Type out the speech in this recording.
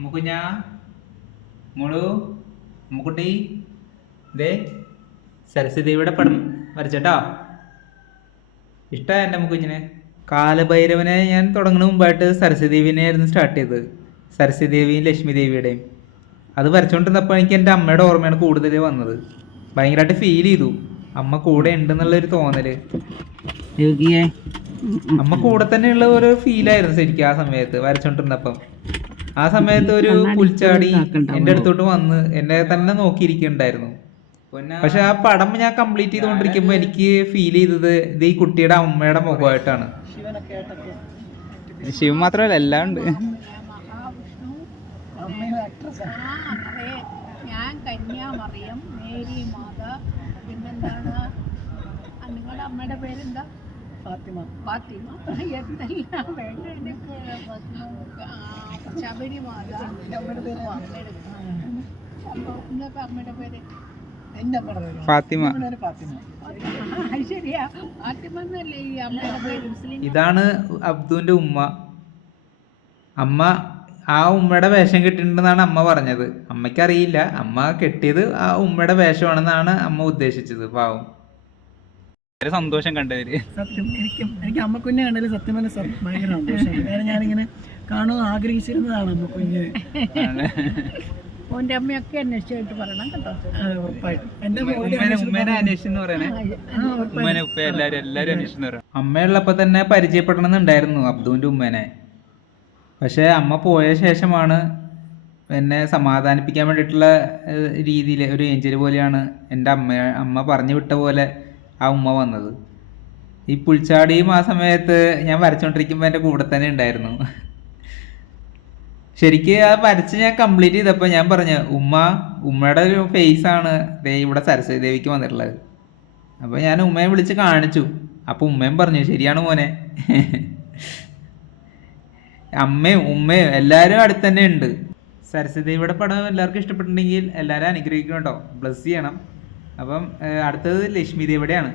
അമ്മുക്കുഞ്ഞാ മോളു അമ്മുക്കുട്ടി ഇതേ സരസ്വതിയുടെ പടം വരച്ചേട്ടോ. ഇഷ്ടമായ എൻ്റെ അമ്മുക്കുഞ്ഞിനെ. കാലഭൈരവനെ ഞാൻ തുടങ്ങുന്ന മുമ്പായിട്ട് സരസ്വതി ദേവിനെയായിരുന്നു സ്റ്റാർട്ട് ചെയ്തത്. സരസ്വതി ദേവിയും ലക്ഷ്മി ദേവിയുടെയും അത് വരച്ചുകൊണ്ടിരുന്നപ്പോൾ എനിക്ക് എൻ്റെ അമ്മയുടെ ഓർമ്മയാണ് കൂടുതൽ വന്നത്. ഭയങ്കരമായിട്ട് ഫീൽ ചെയ്തു അമ്മ കൂടെ ഉണ്ടെന്നുള്ളൊരു തോന്നല്. അമ്മ കൂടെ തന്നെയുള്ള ഒരു ഫീലായിരുന്നു ശരിക്കും ആ സമയത്ത് വരച്ചോണ്ടിരുന്നപ്പം. ആ സമയത്ത് ഒരു പുൽച്ചാടി എൻ്റെ അടുത്തോട്ട് വന്ന് എന്നെ തന്നെ നോക്കിയിരിക്കുന്നുണ്ടായിരുന്നു. പക്ഷെ ആ പടം ഞാൻ കംപ്ലീറ്റ് ചെയ്തുകൊണ്ടിരിക്കുമ്പോൾ എനിക്ക് ഫീൽ ചെയ്തത് ഇത് ഈ കുട്ടിയുടെ അമ്മയുടെ മുഖമായിട്ടാണ്. ശിവൻ മാത്രമല്ല എല്ലാം ഉണ്ട്. ഞാൻ കന്യാമറിയം, മേരി മാത, പിന്നെന്താണ് നിങ്ങളുടെ അമ്മയുടെ പേരെന്താ? ഫാത്തിമ. എന്തെല്ലാം വേണ്ട എനിക്ക്. ശബരിമാത, അമ്മയുടെ പേര് ഫാത്തിമ. ശരിയാ, ഫാത്തിമ എന്നല്ലേ ഈ അമ്മയുടെ പേര്? ഇതാണ് അബ്ദുവിന്റെ ഉമ്മ. അമ്മ ആ ഉമ്മയുടെ വേഷം കെട്ടിയിട്ടുണ്ടെന്നാണ് അമ്മ പറഞ്ഞത്. അമ്മയ്ക്കറിയില്ല, അമ്മ കെട്ടിയത് ആ ഉമ്മയുടെ വേഷമാണെന്നാണ് അമ്മ ഉദ്ദേശിച്ചത്. പാവം. സന്തോഷം കണ്ടവര്. സത്യം എനിക്ക് അമ്മക്കുഞ്ഞെ കണ്ടതിൽ സത്യം പറഞ്ഞ ഭയങ്കര സന്തോഷമാണ്. കാരണം ഞാനിങ്ങനെ കാണുമെന്ന് ആഗ്രഹിച്ചിരുന്നതാണ് അമ്മക്കുഞ്ഞ്. ഓന്റെ അമ്മയൊക്കെ അന്വേഷിച്ചായിട്ട് പറയണം കേട്ടോ. അമ്മയുള്ളപ്പോ തന്നെ പരിചയപ്പെടണമെന്നുണ്ടായിരുന്നു അബ്ദുവിന്റെ ഉമ്മേനെ. പക്ഷെ അമ്മ പോയ ശേഷമാണ് എന്നെ സമാധാനിപ്പിക്കാൻ വേണ്ടിയിട്ടുള്ള രീതിയിൽ ഒരു ഏഞ്ചൽ പോലെയാണ് എൻ്റെ അമ്മ പറഞ്ഞു വിട്ട പോലെ ആ ഉമ്മ വന്നത്. ഈ പുൽച്ചാടിയും ആ സമയത്ത് ഞാൻ വരച്ചോണ്ടിരിക്കുമ്പോൾ എൻ്റെ കൂടെ തന്നെ ഉണ്ടായിരുന്നു. ശരിക്ക് ആ വരച്ച് ഞാൻ കംപ്ലീറ്റ് ചെയ്തപ്പോൾ ഞാൻ പറഞ്ഞു ഉമ്മയുടെ ഒരു ഫേസാണ് ഇവിടെ സരസ്വതി ദേവിക്ക് വന്നിട്ടുള്ളത്. അപ്പോൾ ഞാൻ ഉമ്മയെ വിളിച്ച് കാണിച്ചു. അപ്പോൾ ഉമ്മയും പറഞ്ഞു ശരിയാണ് മോനെ. അമ്മയും ഉമ്മയും എല്ലാവരും അടുത്ത് തന്നെ ഉണ്ട്. സരസ്വതി ദേവിയുടെ പടം എല്ലാവർക്കും ഇഷ്ടപ്പെട്ടിട്ടുണ്ടെങ്കിൽ എല്ലാവരും അനുഗ്രഹിക്കണം കേട്ടോ, ബ്ലസ് ചെയ്യണം. അപ്പം അടുത്തത് ലക്ഷ്മി ദേവിയുടെയാണ്.